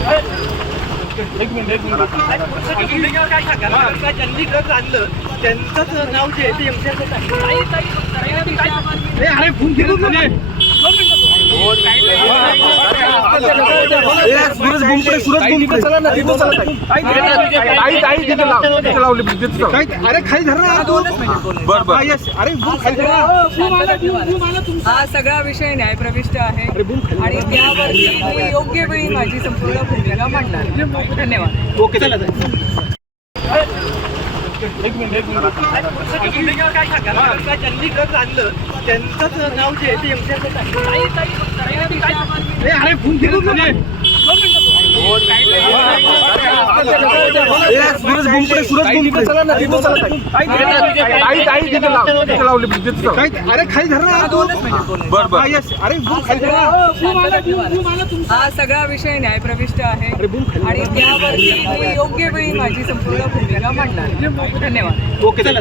एक मिनिट एक मिनिट काय सांगा ज्यांनी ड्रग्ज आणलं त्यांचंच नाव जे आहे ते एमसीआरचं आहे अरे फोन केलं ना सूरज बुमकडे सूरज बुमकडे. चला ना तिथं चला. ताई ताई तिथे लाव तिथे लावली तिथे चला. काय अरे खाली धर. ना तू बर बर. हा. अरे बूम खाली धर. हा सगळा विषय न्यायप्रविष्ट आहे. आणि त्यावरती मी योग्य वेळी माझी संपूर्ण भूमिका मांडणार. धन्यवाद. ओके चला एक मिनिट एक मिनिट. काय सांगा? आणलं त्यांचंच नाव जे आहे ते एमसीआरचं अरे फोन केलं ना सूरज बुमकडे सूरज बुमकडे चला ना तिथं चला ताई ताई तिथे लाव तिथे लावली तिथे चला. काय अरे खाली धर ना तू. बर बर. हा. अरे बूम खाली. हा सगळा विषय न्यायप्रविष्ट आहे. आणि त्यावरती योग्य वेळी माझी संपूर्ण भूमिका मांडणार. धन्यवाद. ओके चला.